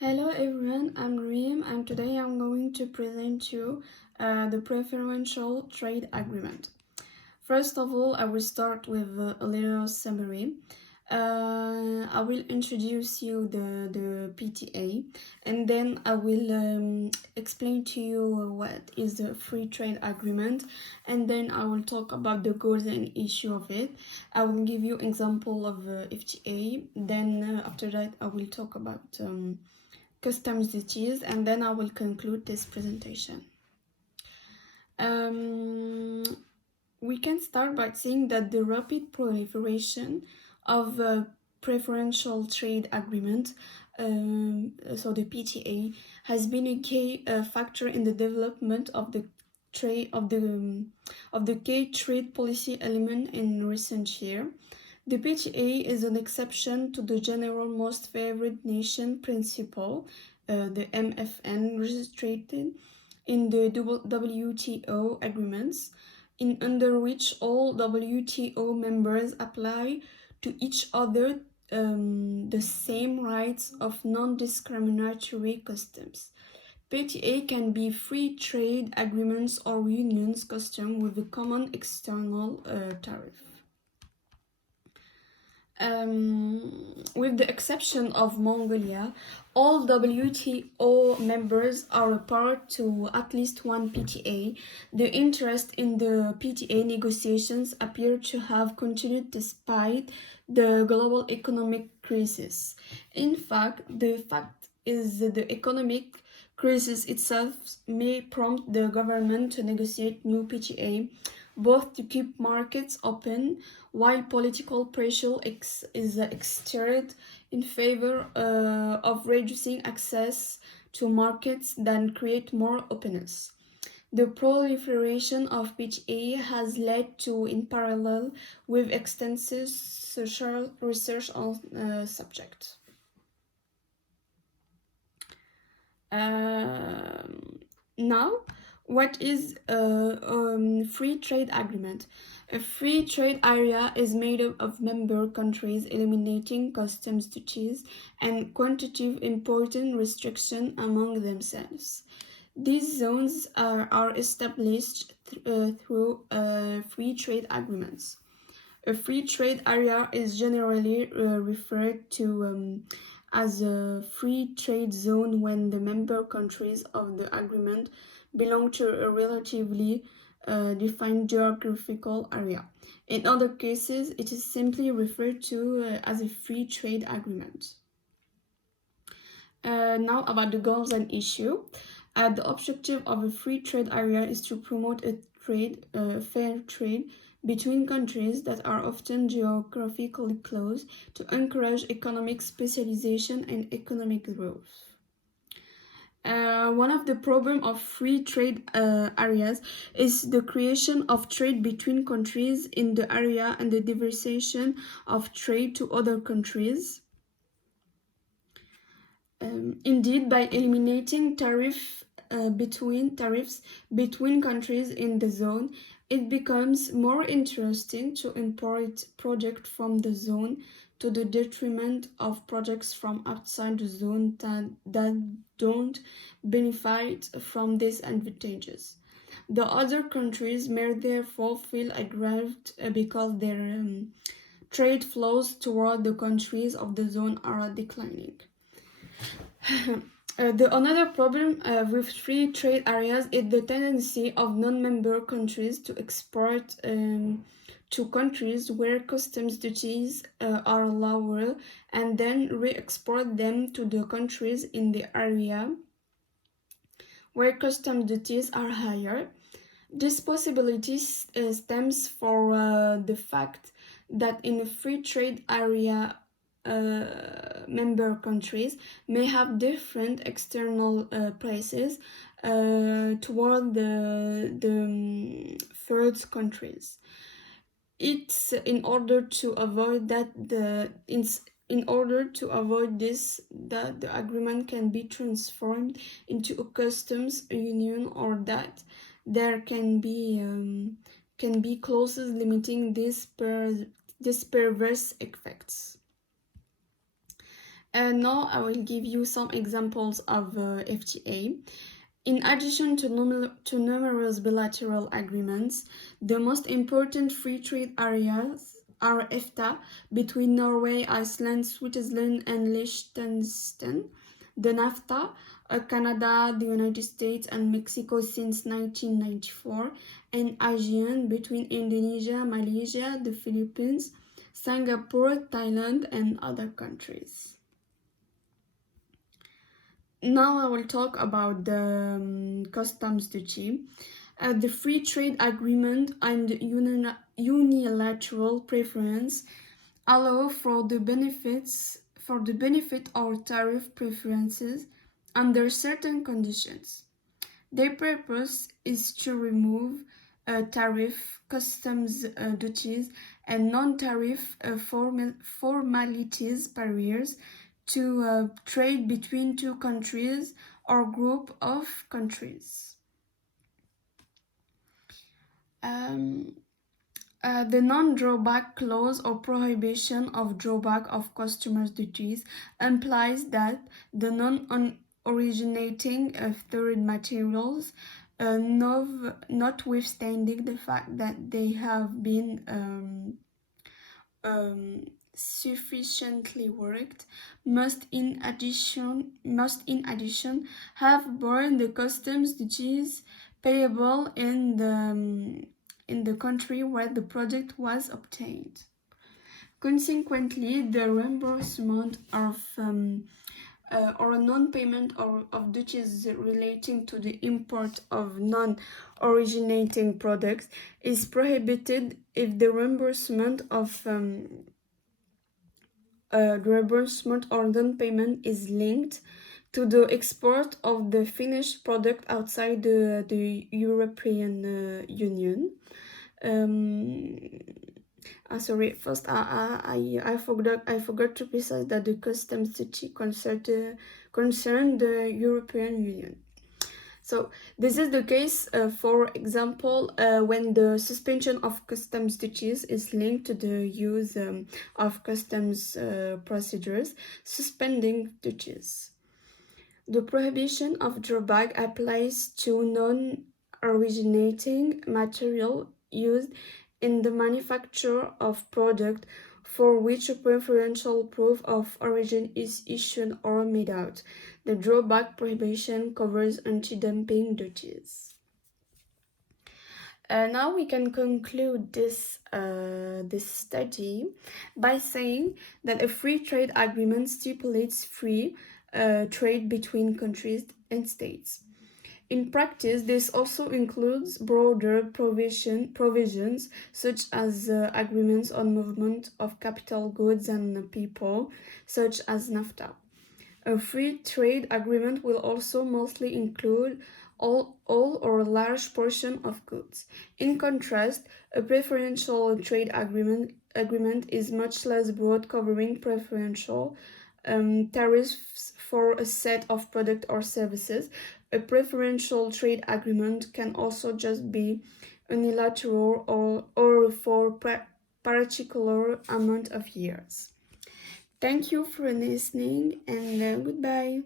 Hello everyone, I'm Reem and today I'm going to present you the preferential trade agreement. First of all, I will start with a little summary. I will introduce you the PTA and then I will explain to you what is the free trade agreement, and then I will talk about the goals and issue of it. I will give you example of FTA, then after that I will talk about customs duties, and then I will conclude this presentation. We can start by saying that the rapid proliferation of preferential trade agreement, so the PTA, has been a key factor in the development of the trade of the key trade policy element in recent years. The PTA is an exception to the general most favored nation principle, the MFN, registered in the WTO agreements, under which all WTO members apply to each other the same rights of non-discriminatory customs. PTA can be free trade agreements or unions custom with a common external tariff. With the exception of Mongolia, all WTO members are a part to at least one PTA. The interest in the PTA negotiations appear to have continued despite the global economic crisis. In fact, the fact is that the economic crisis itself may prompt the government to negotiate new PTA, both to keep markets open while political pressure is exerted in favor of reducing access to markets than create more openness. The proliferation of PTA has led to, in parallel with extensive social research on the subject. Now, what is a free trade agreement? A free trade area is made up of member countries eliminating customs duties and quantitative important restrictions among themselves. These zones are established through free trade agreements. A free trade area is generally referred to as a free trade zone when the member countries of the agreement belong to a relatively defined geographical area. In other cases, it is simply referred to as a free trade agreement. Now about the goals and issue. The objective of a free trade area is to promote a fair trade between countries that are often geographically close, to encourage economic specialization and economic growth. One of the problems of free trade areas is the creation of trade between countries in the area and the diversification of trade to other countries. Indeed, by eliminating tariffs between countries in the zone, it becomes more interesting to import projects from the zone, to the detriment of projects from outside the zone that don't benefit from these advantages. The other countries may therefore feel aggrieved because their trade flows toward the countries of the zone are declining. The another problem with free trade areas is the tendency of non-member countries to export to countries where customs duties are lower and then re-export them to the countries in the area where customs duties are higher. This possibility stems from the fact that in a free trade area, member countries may have different external prices toward the third countries. It's in order to avoid this that the agreement can be transformed into a customs union, or that there can be clauses limiting these perverse effects. And now I will give you some examples of FTA. In addition to numerous bilateral agreements, the most important free trade areas are EFTA between Norway, Iceland, Switzerland, and Liechtenstein, the NAFTA, Canada, the United States, and Mexico since 1994, and ASEAN between Indonesia, Malaysia, the Philippines, Singapore, Thailand, and other countries. Now I will talk about the customs duty. The free trade agreement and unilateral preference allow for the benefit or tariff preferences under certain conditions. Their purpose is to remove tariff, customs duties, and non-tariff formalities barriers to trade between two countries or group of countries. Um, the non-drawback clause or prohibition of drawback of customers' duties implies that the non-originating third materials, notwithstanding the fact that they have been sufficiently worked, must in addition have borne the customs duties payable in the country where the product was obtained. Consequently, the reimbursement of or a non-payment of duties relating to the import of non-originating products is prohibited if the reimbursement or non-payment is linked to the export of the finished product outside the European Union. Sorry, first I forgot to precise that the customs duty concerned the European Union. So this is the case, for example, when the suspension of customs duties is linked to the use of customs procedures, suspending duties. The prohibition of drawback applies to non-originating material used in the manufacture of product for which a preferential proof of origin is issued or made out. The drawback prohibition covers anti-dumping duties. Now we can conclude this study by saying that a free trade agreement stipulates free trade between countries and states. In practice, this also includes broader provisions such as agreements on movement of capital goods and people, such as NAFTA. A free trade agreement will also mostly include all or a large portion of goods. In contrast, a preferential trade agreement is much less broad, covering preferential tariffs for a set of products or services. A preferential trade agreement can also just be unilateral or for particular amount of years. Thank you for listening and goodbye.